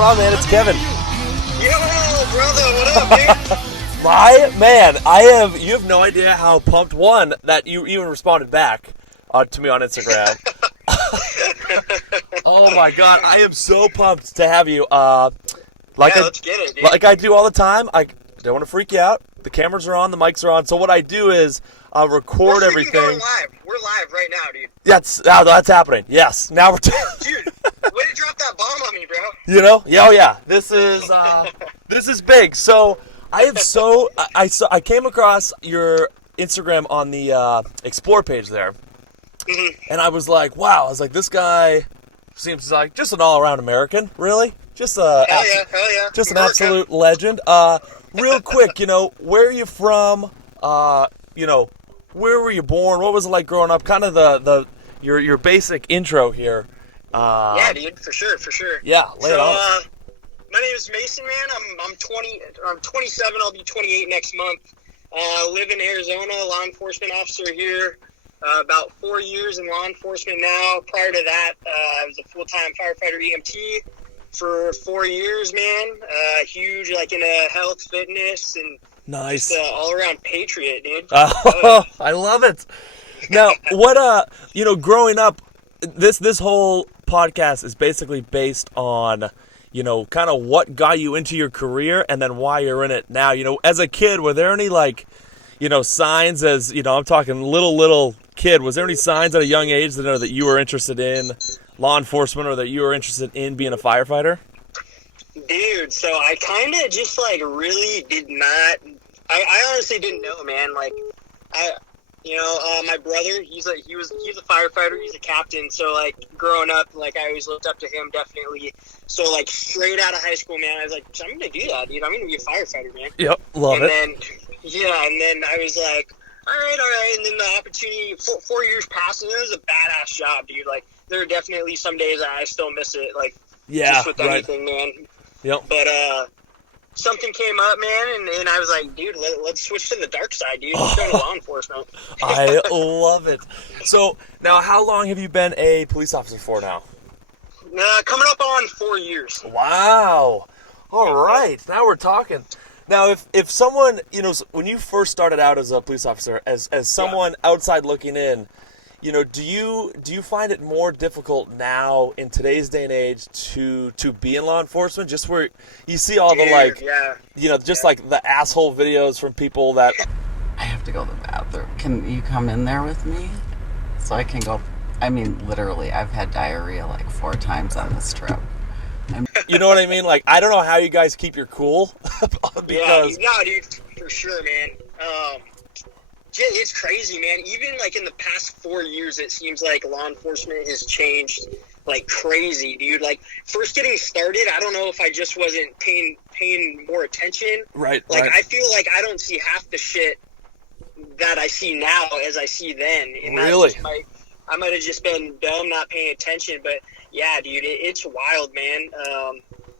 going on, man? It's Kevin. Yo, brother, what up, dude? My man, you have no idea how pumped, one, that you even responded back to me on Instagram. Oh my God, I am so pumped to have you. Let's get it, dude. Like I do all the time. I don't want to freak you out. The cameras are on, the mics are on. So what I do is record everything. Going live. We're live right now, dude. That's happening. Yes. Now we're dude, way to drop that bomb on me, bro. You know? Yeah. This is big. So I came across your Instagram on the Explore page there. Mm-hmm. And I was like, wow. I was like, this guy seems like just an all-around American, really. Just hell yeah. Just an absolute legend. Real quick, where are you from? Where were you born? What was it like growing up? Kind of your basic intro here. Yeah, dude, for sure. Yeah, lay it on. My name is Mason, man. I'm 20. I'm 27. I'll be 28 next month. Live in Arizona. Law enforcement officer here. About 4 years in law enforcement now. Prior to that, I was a full-time firefighter EMT for 4 years, man. Huge, like in health, fitness, and nice. Just all-around patriot, dude. I love it. Now, what growing up, this whole podcast is basically based on, kind of what got you into your career and then why you're in it now. As a kid, were there any signs as, I'm talking little kid, was there any signs at a young age that you were interested in law enforcement or that you were interested in being a firefighter? Dude, so I kind of just really did not. I honestly didn't know, man. My brother, he was a firefighter. He's a captain. So growing up, I always looked up to him, definitely. So straight out of high school, man, I was like, I'm gonna do that, dude. I'm gonna be a firefighter, man. Yep, love it. And then I was like, all right. And then the opportunity, 4 years passed, and it was a badass job, dude. There are definitely some days that I still miss it, just with anything, man. Yep. But something came up, man, and I was like, dude, let's switch to the dark side, dude. Let's go to law enforcement. I love it. So now, how long have you been a police officer for now? Coming up on 4 years. Wow. All right. Now we're talking. Now, if someone, when you first started out as a police officer, as someone outside looking in, do you find it more difficult now in today's day and age to be in law enforcement? Just where you see all the the asshole videos from people that. I have to go to the bathroom. Can you come in there with me so I can go? I mean, literally, I've had diarrhea 4 times on this trip. You know what I mean? I don't know how you guys keep your cool. Because... Yeah, dude, for sure, man. It's crazy, man. Even in the past 4 years, it seems like law enforcement has changed crazy, dude. First getting started, I don't know if I just wasn't paying more attention. Right. I feel like I don't see half the shit that I see now as I see then. And really? I might have just been dumb, not paying attention, but yeah, dude, it's wild, man.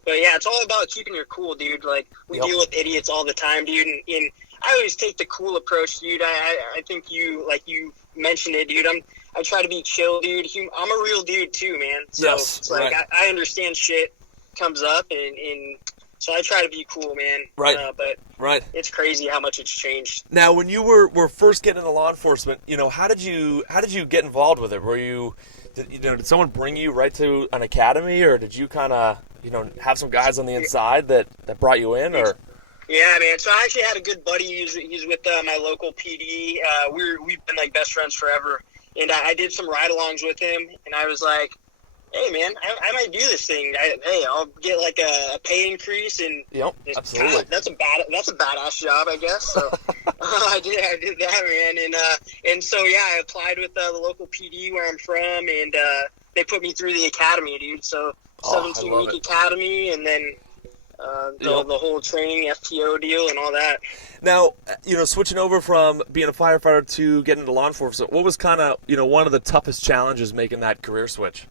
But yeah, it's all about keeping your cool, dude. We deal with idiots all the time, dude, and I always take the cool approach, dude. I think you mentioned it, dude. I try to be chill, dude. I'm a real dude too, man. So yes, it's I understand shit comes up, and so I try to be cool, man. Right. But it's crazy how much it's changed. Now, when you were first getting into law enforcement, how did you get involved with it? Were you did someone bring you right to an academy, or did you kind of have some guys on the inside that brought you in, or? Yeah, man. So I actually had a good buddy. He's with my local PD. We've been best friends forever. And I did some ride-alongs with him, and I was like, hey, man, I might do this thing. I'll get a pay increase, and yep, absolutely. That's a badass job, I guess. So I did that, man. And so yeah, I applied with the local PD where I'm from, and they put me through the academy, dude. So 17-week academy, and then the whole training FTO deal and all that. Now, switching over from being a firefighter to getting into law enforcement, what was kind of, one of the toughest challenges making that career switch?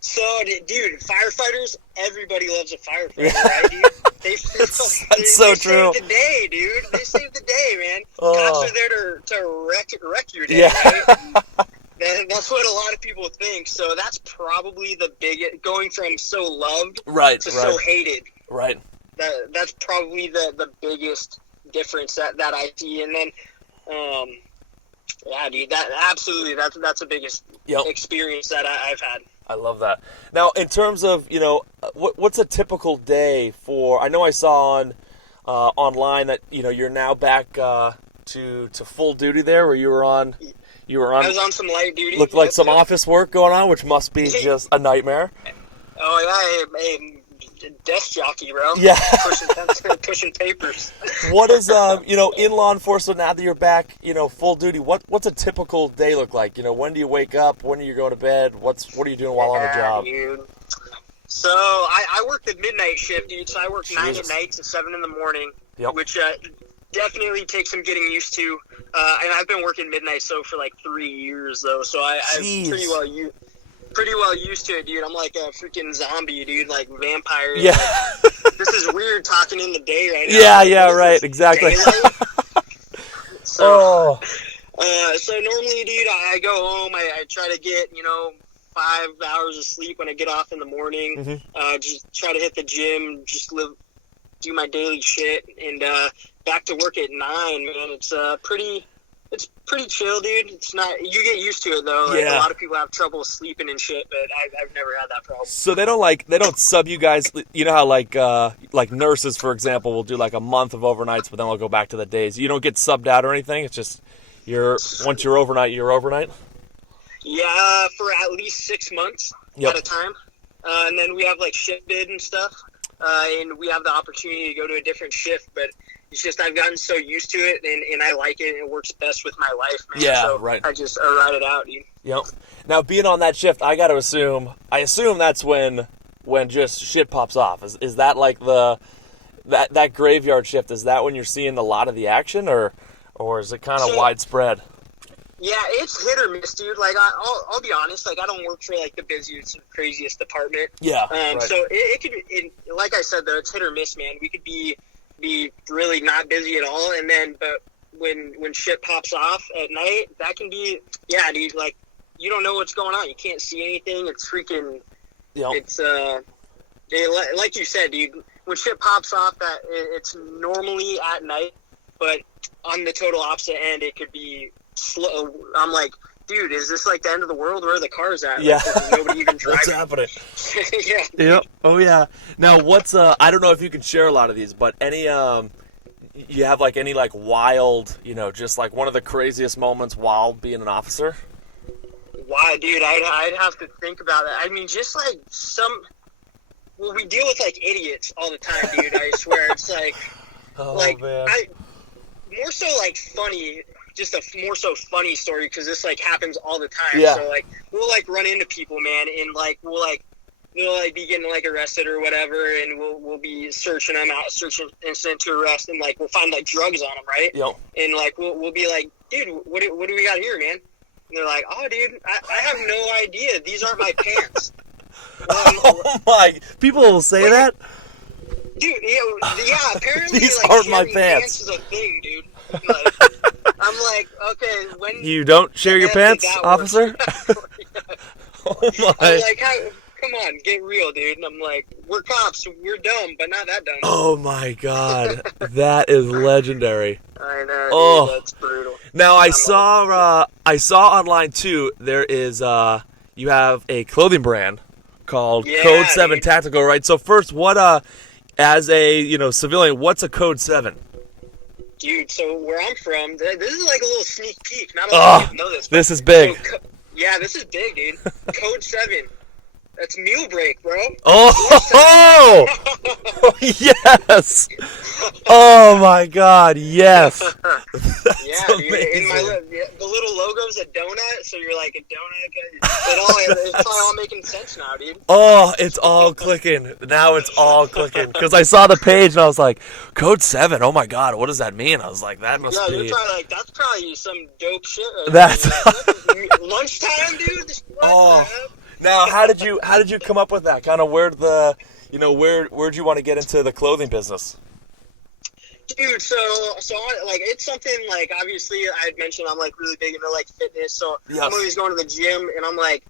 So, dude, firefighters, everybody loves a firefighter, right, dude? They so true. Save the day, dude. They save the day, man. Cops are there to wreck your day, right? That's what a lot of people think. So that's probably the biggest, going from so loved Right. to so hated. Right. That's probably the biggest difference that I see. And then, yeah, dude, that's the biggest experience that I've had. I love that. Now, in terms of, what's a typical day for, I know I saw online that, you're now back to full duty there, where you were on. I was on some light duty. Looked like some office work going on, which must be just a nightmare. Oh yeah, desk jockey, bro. Yeah, pushing papers. What is in law enforcement now that you're back, full duty? What's a typical day look like? When do you wake up? When do you go to bed? What are you doing while on the job? Dude. So I work the midnight shift, dude. So I work 9 at night to 7 in the morning, which definitely takes some getting used to. And I've been working midnight for like 3 years though, so I'm pretty well used to it, dude. I'm like a freaking zombie, dude, like vampire. Yeah. Like, this is weird talking in the day right now. Yeah, right, exactly. So normally, dude, I go home. I try to get 5 hours of sleep when I get off in the morning. Mm-hmm. Just try to hit the gym, do my daily shit, and back to work at 9. Man, it's pretty chill, dude. It's not. You get used to it though. Like, a lot of people have trouble sleeping and shit, but I've never had that problem. So they don't sub you guys. You know how like nurses, for example, will do like a month of overnights, but then they'll go back to the days. You don't get subbed out or anything. It's just once you're overnight, you're overnight. Yeah, for at least 6 months at a time, and then we have like shift bid and stuff, and we have the opportunity to go to a different shift, but. It's just I've gotten so used to it, and I like it, and it works best with my life, man. Yeah, so right. I just ride it out, dude. Yep. Now, being on that shift, I assume that's when just shit pops off. Is that like that graveyard shift? Is that when you're seeing a lot of the action, or is it kind of widespread? Yeah, it's hit or miss, dude. Like I'll be honest, like I don't work for like the busiest, craziest department. Yeah. Right. So it could be, like I said though, it's hit or miss, man. We could be really not busy at all, and then but when shit pops off at night, that can be dude, like you don't know what's going on, you can't see anything, it's freaking it's like you said, dude, when shit pops off, that it's normally at night, but on the total opposite end it could be slow. I'm like, dude, is this like the end of the world? Where are the cars at? Yeah. Like, nobody even driving. What's happening? Yeah. Yep. Oh yeah. Now, what's I don't know if you can share a lot of these, but any you have like any like wild, just like one of the craziest moments while being an officer? Wow, dude, I'd have to think about that. I mean, just like we deal with like idiots all the time, dude. I swear, it's like, Man. More so like funny. Just a more so funny story because this like happens all the time. Yeah. So like we'll like run into people, man, and like we'll be getting like arrested or whatever, and we'll be searching them out, searching incident to arrest, and like we'll find like drugs on them, right? Yep. And like we'll be like, dude, what do we got here, man? And they're like, oh, dude, I have no idea. These aren't my pants. Oh my! People will say that. Dude, yeah. Apparently, These like, aren't my sharing pants is a thing, dude. Like, I'm like, okay, when you don't share your pants, officer? Oh my! I'm like, come on, get real, dude. And I'm like, we're cops, we're dumb, but not that dumb. Oh my God, that is legendary. I know, dude, that's brutal. Now I saw online too. There is you have a clothing brand called Code 7 dude. Tactical, right? So first, what as a civilian, what's a Code 7? Dude, so where I'm from, this is like a little sneak peek. Not a lot of people know this. This is big. So, this is big, dude. Code 7. That's meal break, bro. Oh, yes. Oh my God, yes. Yeah, dude. The little logo's a donut, so you're like a donut. It's probably all making sense now, dude. Oh, it's all clicking. Now it's all clicking. Because I saw the page and I was like, Code 7, oh my God, what does that mean? I was like, that must be... you're probably like, that's probably some dope shit right That's... there. Lunchtime, dude? Now, how did you come up with that? Kind of where'd you want to get into the clothing business? Dude, like it's something like obviously I had mentioned I'm like really big into like fitness, so Yes. I'm always going to the gym, and I'm like,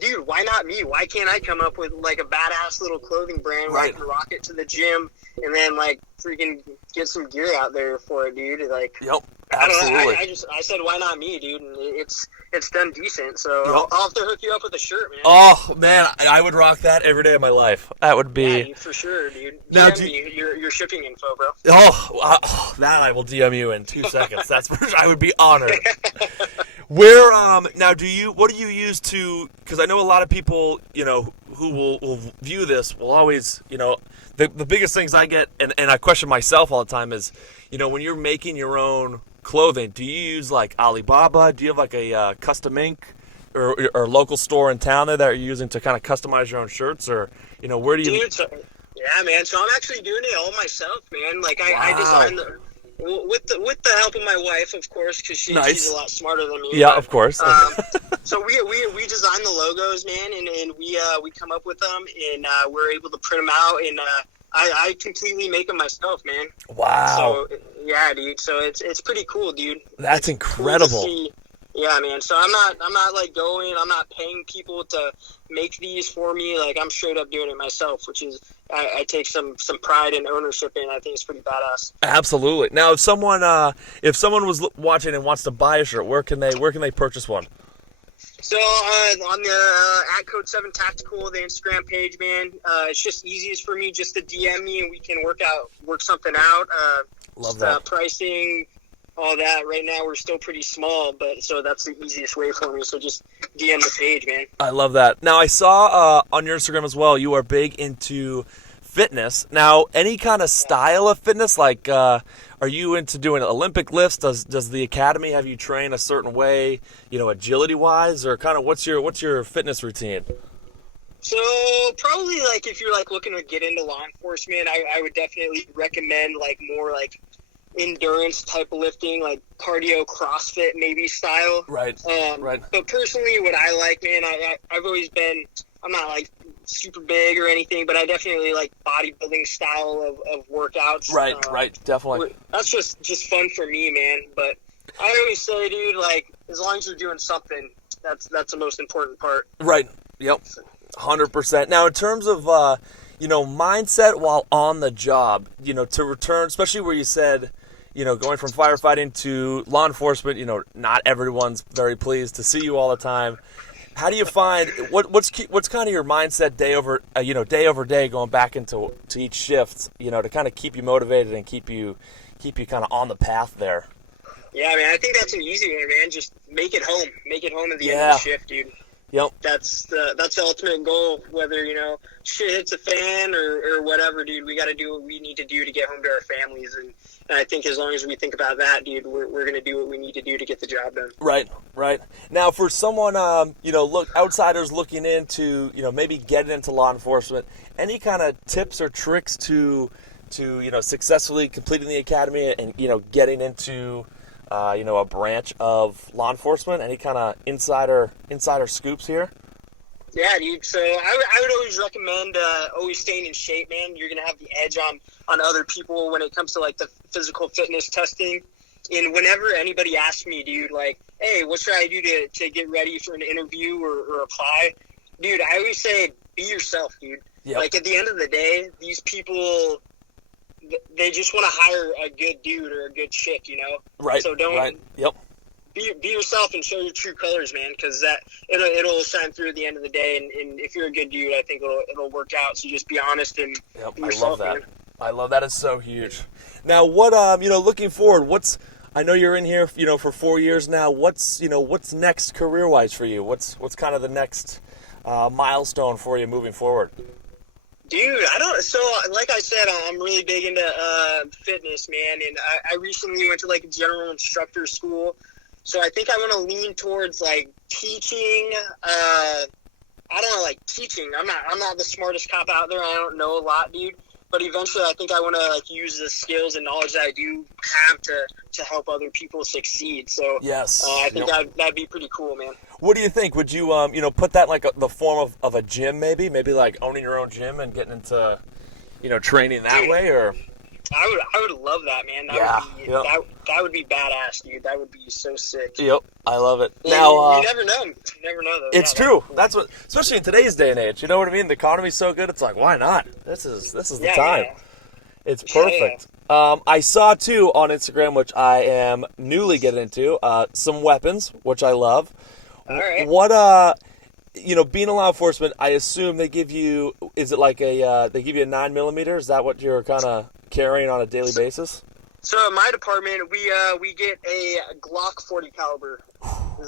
dude, why not me? Why can't I come up with like a badass little clothing brand where I Right. can rock it to the gym and then like freaking get some gear out there for it, dude? Like, Yep. I don't know. Absolutely. I said why not me, dude? And it's done decent. So Yep. I'll have to hook you up with a shirt, man. Oh man, I would rock that every day of my life. That would be. Yeah, dude, for sure, dude. Now, DM me your shipping info, bro. That I will DM you in 2 seconds. That's for sure. I would be honored. Where now what do you use to? Because I know a lot of people, who will view this will always, the biggest things I get, and I question myself all the time is, when you're making your own clothing, do you use like Alibaba? Do you have like a custom ink or local store in town there that you're using to kind of customize your own shirts, or where do you? Dude, yeah, man. So I'm actually doing it all myself, man. Like I Wow. designed with the help of my wife, of course, because Nice. she's a lot smarter than me. Yeah, but, of course. so we design the logos, man, and we come up with them, and we're able to print them out, and I completely make them myself, man. Wow. So yeah, dude. So it's pretty cool, dude. That's It's cool to incredible. see. Yeah, man. So I'm not like I'm not paying people to make these for me. Like I'm straight up doing it myself, which is I take some pride and ownership in. I think it's pretty badass. Absolutely. Now, if someone was watching and wants to buy a shirt, where can they purchase one? So on the @Code7 Tactical, the Instagram page, man, it's just easiest for me just to DM me and we can work something out. Love just, that. Pricing, all that. Right now we're still pretty small, but so that's the easiest way for me. So just DM the page, man. I love that. Now, I saw on your Instagram as well, you are big into fitness. Now, any kind of style of fitness, like are you into doing Olympic lifts? Does the academy have you train a certain way, agility wise, or kind of what's your fitness routine? So probably like if you're like looking to get into law enforcement, I would definitely recommend like more like endurance type of lifting, like cardio CrossFit maybe style. Right. Right. But personally, what I like, man, I've always been, I'm not like super big or anything, but I definitely like bodybuilding style of workouts. Right. Right. Definitely. That's just fun for me, man. But I always say, dude, like as long as you're doing something, that's the most important part. Right. Yep. 100%. Now, in terms of mindset while on the job, to return, especially where you said, going from firefighting to law enforcement, not everyone's very pleased to see you all the time. How do you find what's kind of your mindset day over day going back into each shift, to kind of keep you motivated and keep you kind of on the path there? Yeah, man, I think that's an easy one, man. Just make it home at the end Yeah. of the shift, dude. Yep. That's the ultimate goal. Whether shit hits a fan or whatever, dude, we got to do what we need to do to get home to our families, and I think as long as we think about that, dude, we're gonna do what we need to do to get the job done. Right. Now, for someone, outsiders looking into, maybe getting into law enforcement, any kind of tips or tricks to successfully completing the academy and getting into a branch of law enforcement? Any kind of insider scoops here? Yeah, dude. So I would always recommend always staying in shape, man. You're gonna have the edge on other people when it comes to like the physical fitness testing. And whenever anybody asks me, dude, like, hey, what should I do to get ready for an interview or apply? Dude, I always say be yourself, dude. Yep. Like at the end of the day, these people, they just want to hire a good dude or a good chick, Right. So don't. Right. Yep. Be yourself and show your true colors, man, because that it'll shine through at the end of the day. And if you're a good dude, I think it'll work out. So just be honest and be yourself, I love that. man. I love that. It's so huge. Now, what looking forward, I know you're in here, for 4 years now. What's next career-wise for you? What's kind of the next milestone for you moving forward? Dude, so like I said, I'm really big into fitness, man, and I recently went to like a general instructor school. So I think I want to lean towards like teaching. I don't know, like teaching. I'm not the smartest cop out there. I don't know a lot, dude. But eventually, I think I want to like use the skills and knowledge that I do have to help other people succeed. So Yes. I think that'd be pretty cool, man. What do you think? Would you put that in like the form of a gym, maybe like owning your own gym and getting into training that way, or? I would love that, man. That would be badass, dude. That would be so sick. Yep, I love it. Yeah, Now, you never know. You never know, though. it's true. Cool. That's what, especially in today's day and age. You know what I mean? The economy's so good. It's like, why not? This is the time. Yeah. It's perfect. Yeah. I saw too on Instagram, which I am newly getting into, some weapons, which I love. All right. What being a law enforcement, I assume they give you. Is it like they give you a 9mm? Is that what you're kind of carrying on a daily basis? So in my department, we get a Glock 40 caliber.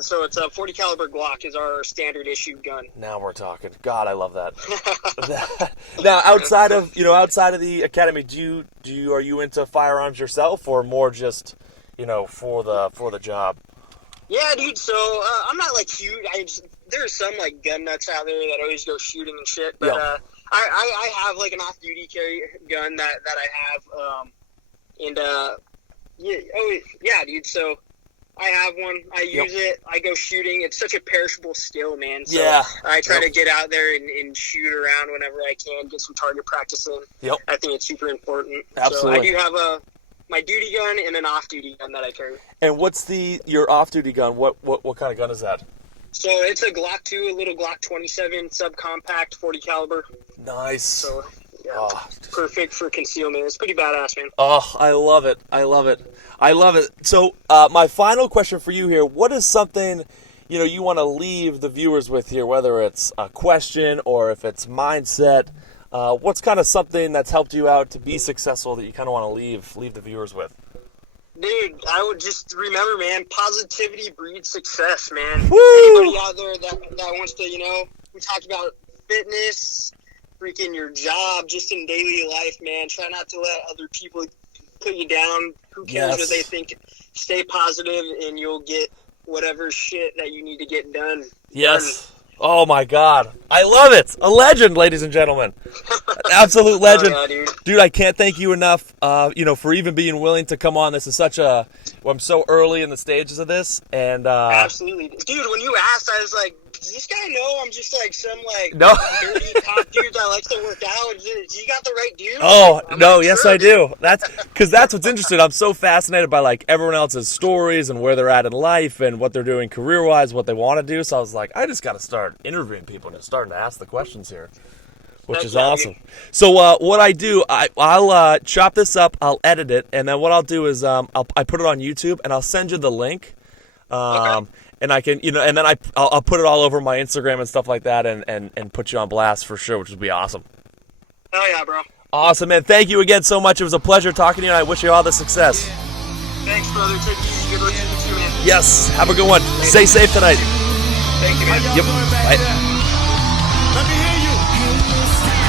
So it's a 40 caliber Glock is our standard issue gun. Now we're talking. God, I love that. Now, outside of the academy, are you into firearms yourself, or more just for the job? Yeah, dude. So I'm not like huge. There's some like gun nuts out there that always go shooting and shit. But yeah. I have like an off-duty carry gun that I have. Yeah, dude. So I have one. I use it. I go shooting. It's such a perishable skill, man. So yeah. I try to get out there and shoot around whenever I can, get some target practice in. Yep. I think it's super important. Absolutely. So I do have my duty gun and an off-duty gun that I carry. And what's your off-duty gun? What kind of gun is that? So it's a Glock 2, a little Glock 27 subcompact 40 caliber. Nice. So yeah, perfect for concealment. It's pretty badass, man. Oh, I love it. So my final question for you here: what is something you want to leave the viewers with here? Whether it's a question or if it's mindset, what's kind of something that's helped you out to be successful that you kind of want to leave the viewers with? Dude, I would just remember, man, positivity breeds success, man. Woo! Anybody out there that wants to, we talked about fitness, freaking your job, just in daily life, man. Try not to let other people put you down. Who cares what they think? Stay positive, and you'll get whatever shit that you need to get done. Yes. Oh, my God. I love it. A legend, ladies and gentlemen. An absolute legend. Oh, yeah, dude, I can't thank you enough, for even being willing to come on. This is I'm so early in the stages of this. And absolutely. Dude, when you asked, I was like, does this guy know I'm just like some dirty top dude that likes to work out? You got the right dude? Oh, no, yes, sure, I do. That's what's interesting. I'm so fascinated by like everyone else's stories and where they're at in life and what they're doing career-wise, what they want to do. So I was like, I just got to start interviewing people and just starting to ask the questions here, which is awesome. So what I do, I'll chop this up, I'll edit it, and then what I'll do is I put it on YouTube and I'll send you the link. Okay. And I can, and then I'll put it all over my Instagram and stuff like that and put you on blast for sure, which would be awesome. Hell yeah, bro. Awesome, man. Thank you again so much. It was a pleasure talking to you, and I wish you all the success. Thanks, brother. Take it easy. Good luck to you too, man. Yes. Have a good one. Stay safe tonight. Thank you, man. Yep. Bye. Let me hear you.